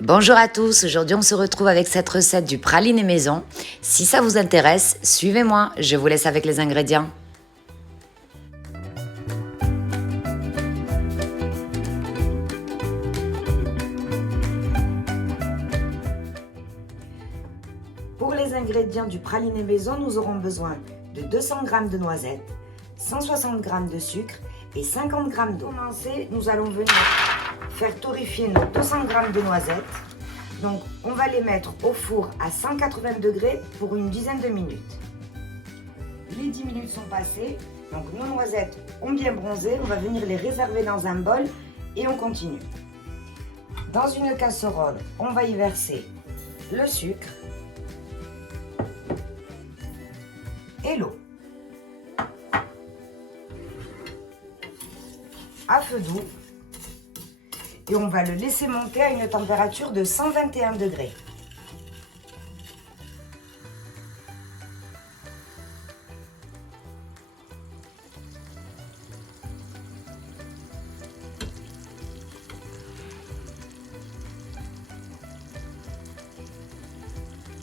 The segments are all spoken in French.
Bonjour à tous, aujourd'hui on se retrouve avec cette recette du praliné maison. Si ça vous intéresse, suivez-moi, je vous laisse avec les ingrédients. Pour les ingrédients du praliné maison, nous aurons besoin de 200 g de noisettes, 160 g de sucre et 50 g d'eau. Pour commencer, nous allons venir faire torréfier nos 200 g de noisettes. Donc, on va les mettre au four à 180 degrés pour une dizaine de minutes. Les 10 minutes sont passées, donc nos noisettes ont bien bronzé. On va venir les réserver dans un bol et on continue. Dans une casserole, on va y verser le sucre et l'eau. À feu doux. Et on va le laisser monter à une température de 121 degrés.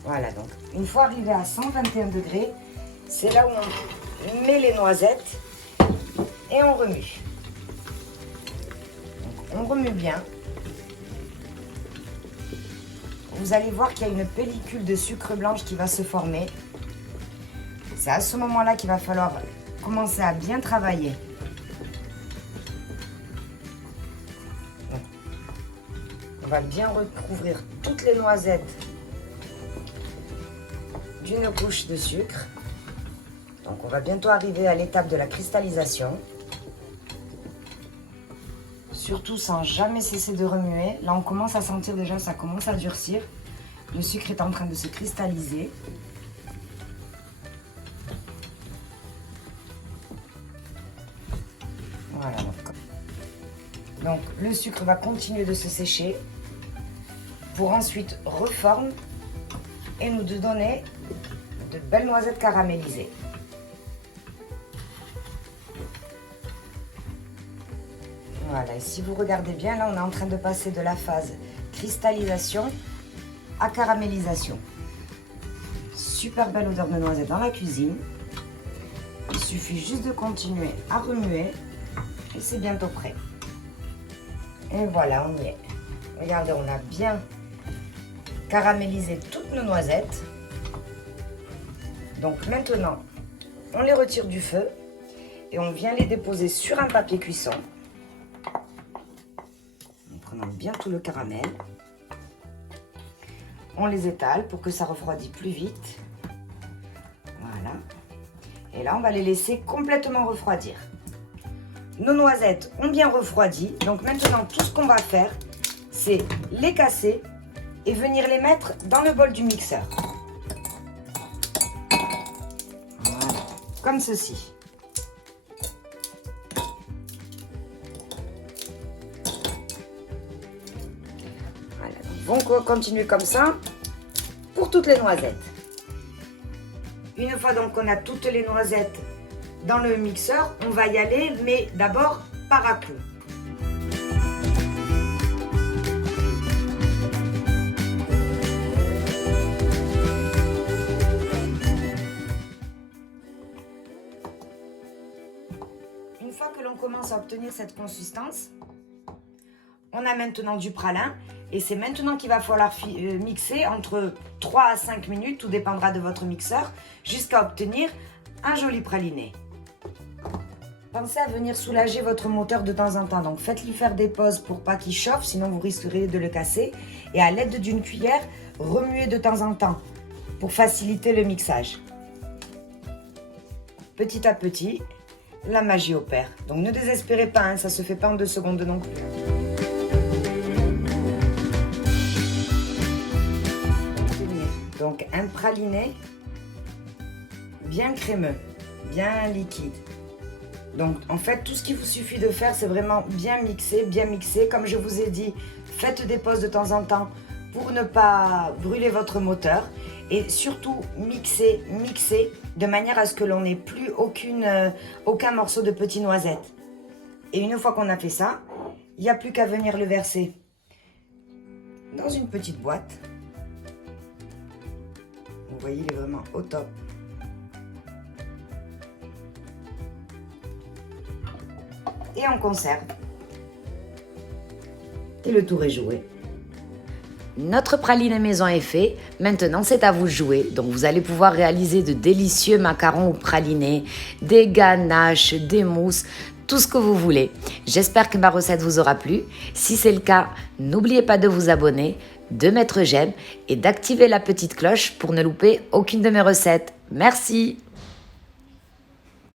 Voilà, donc une fois arrivé à 121 degrés, c'est là où on met les noisettes et on remue. On remue bien. Vous allez voir qu'il y a une pellicule de sucre blanche qui va se former. C'est à ce moment-là qu'il va falloir commencer à bien travailler. On va bien recouvrir toutes les noisettes d'une couche de sucre. Donc on va bientôt arriver à l'étape de la cristallisation. Surtout sans jamais cesser de remuer. Là, on commence à sentir déjà, ça commence à durcir. Le sucre est en train de se cristalliser. Voilà. Donc, le sucre va continuer de se sécher pour ensuite reformer et nous donner de belles noisettes caramélisées. Voilà, et si vous regardez bien, là on est en train de passer de la phase cristallisation à caramélisation. Super belle odeur de noisette dans la cuisine. Il suffit juste de continuer à remuer et c'est bientôt prêt. Et voilà, on y est. Regardez, on a bien caramélisé toutes nos noisettes. Donc maintenant, on les retire du feu et on vient les déposer sur un papier cuisson. Bien tout le caramel. On les étale pour que ça refroidisse plus vite. Voilà. Et là, on va les laisser complètement refroidir. Nos noisettes ont bien refroidi. Donc maintenant, tout ce qu'on va faire, c'est les casser et venir les mettre dans le bol du mixeur. Voilà. Comme ceci. On continue comme ça pour toutes les noisettes. Une fois donc qu'on a toutes les noisettes dans le mixeur, on va y aller, mais d'abord par à coup. Une fois que l'on commence à obtenir cette consistance, on a maintenant du pralin et c'est maintenant qu'il va falloir mixer entre 3 à 5 minutes, tout dépendra de votre mixeur, jusqu'à obtenir un joli praliné. Pensez à venir soulager votre moteur de temps en temps, donc faites-lui faire des pauses pour pas qu'il chauffe, sinon vous risquerez de le casser. Et à l'aide d'une cuillère, remuez de temps en temps pour faciliter le mixage. Petit à petit, la magie opère. Donc ne désespérez pas, hein, ça se fait pas en 2 secondes non plus. Donc un praliné bien crémeux, bien liquide. Donc en fait tout ce qu'il vous suffit de faire, c'est vraiment bien mixer. Comme je vous ai dit, faites des pauses de temps en temps pour ne pas brûler votre moteur. Et surtout mixer de manière à ce que l'on n'ait plus aucun morceau de petite noisette. Et une fois qu'on a fait ça, il n'y a plus qu'à venir le verser dans une petite boîte. Vous voyez, il est vraiment au top. Et on conserve. Et le tour est joué. Notre praliné maison est fait. Maintenant, c'est à vous de jouer. Donc, vous allez pouvoir réaliser de délicieux macarons au praliné, des ganaches, des mousses, tout ce que vous voulez. J'espère que ma recette vous aura plu. Si c'est le cas, n'oubliez pas de vous abonner, de mettre j'aime et d'activer la petite cloche pour ne louper aucune de mes recettes. Merci!